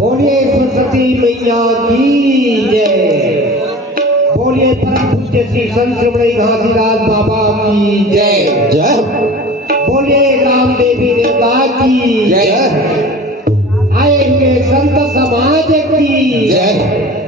बोलिए सरस्वती मैया की जय। बोलिए परम पूज्य श्री संत श्रवण घासीदास बाबा की जय। जय। बोलिए राम देवी देवता की जय। आए हुए संत समाज की जय।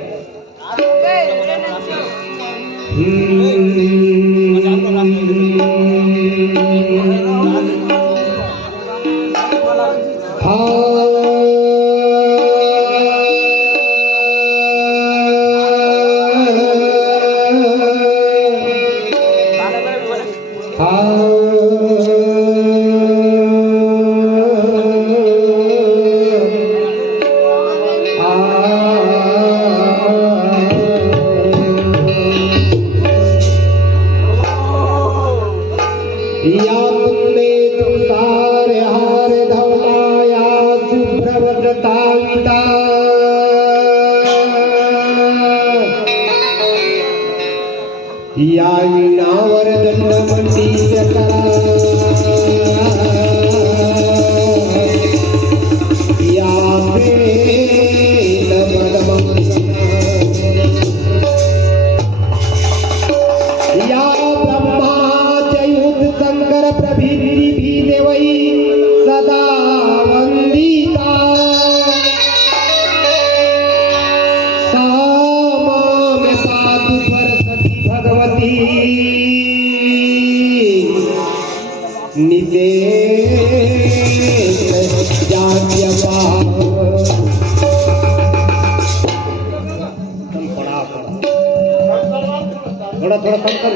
थोड़ा थोड़ा कम कर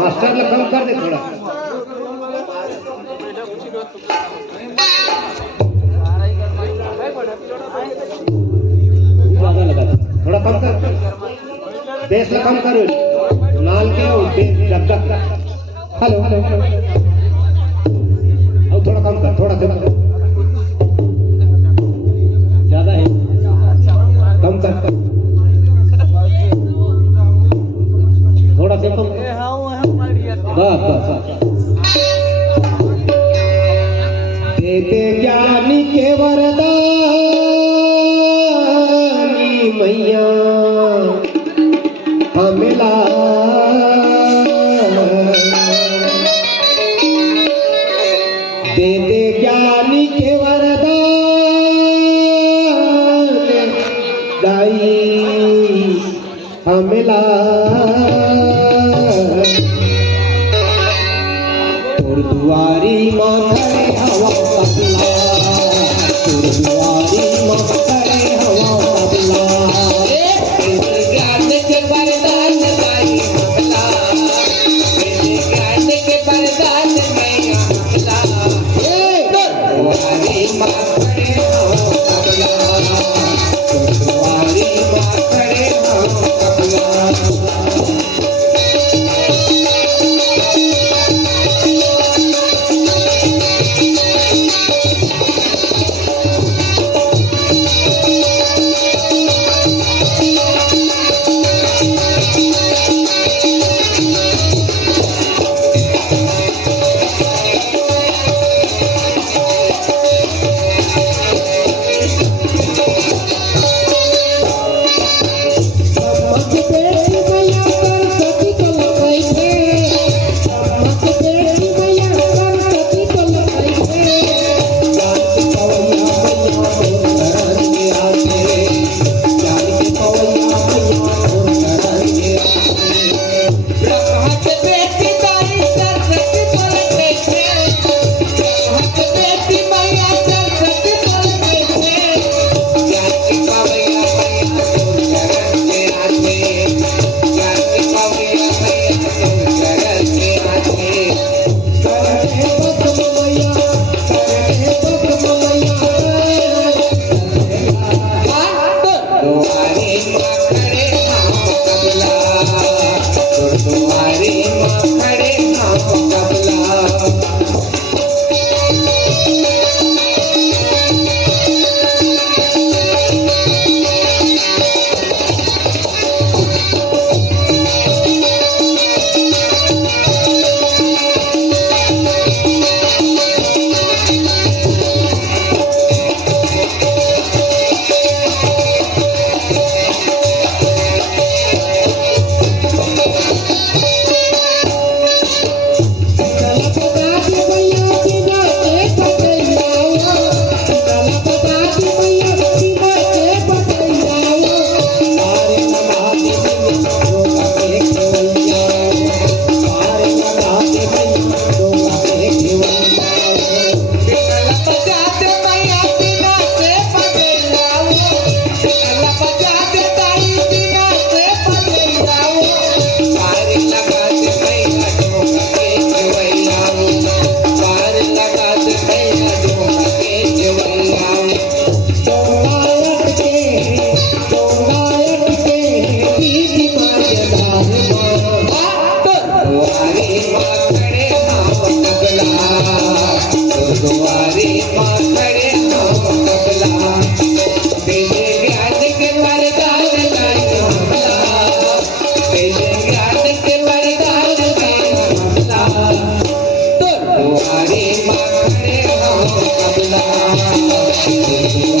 मास्टर ने कम कर दे थोड़ा। ज्यादा लगा थोड़ा कम कर देश में कम करो लाल के हेलो अब थोड़ा कम कर थोड़ा ज्यादा है कम कर थोड़ा से कम बस देते ज्ञानी के वरदानी मैया हमेला देते ज्ञानी के वरदान दाई हमेला दुआरी माँ करे हवा कबला दुआरी माँ करे हवा कबला ज्ञान के वरदान दाई हमला ज्ञान के वरदान मैया हमला दुआरी माँ करे हवा कबला दुआरी माँ करे हवा कबला।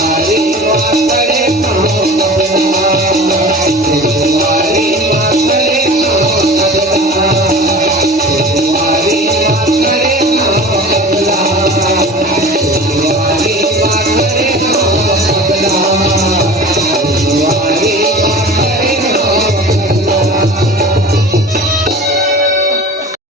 वारी माँ खड़े हो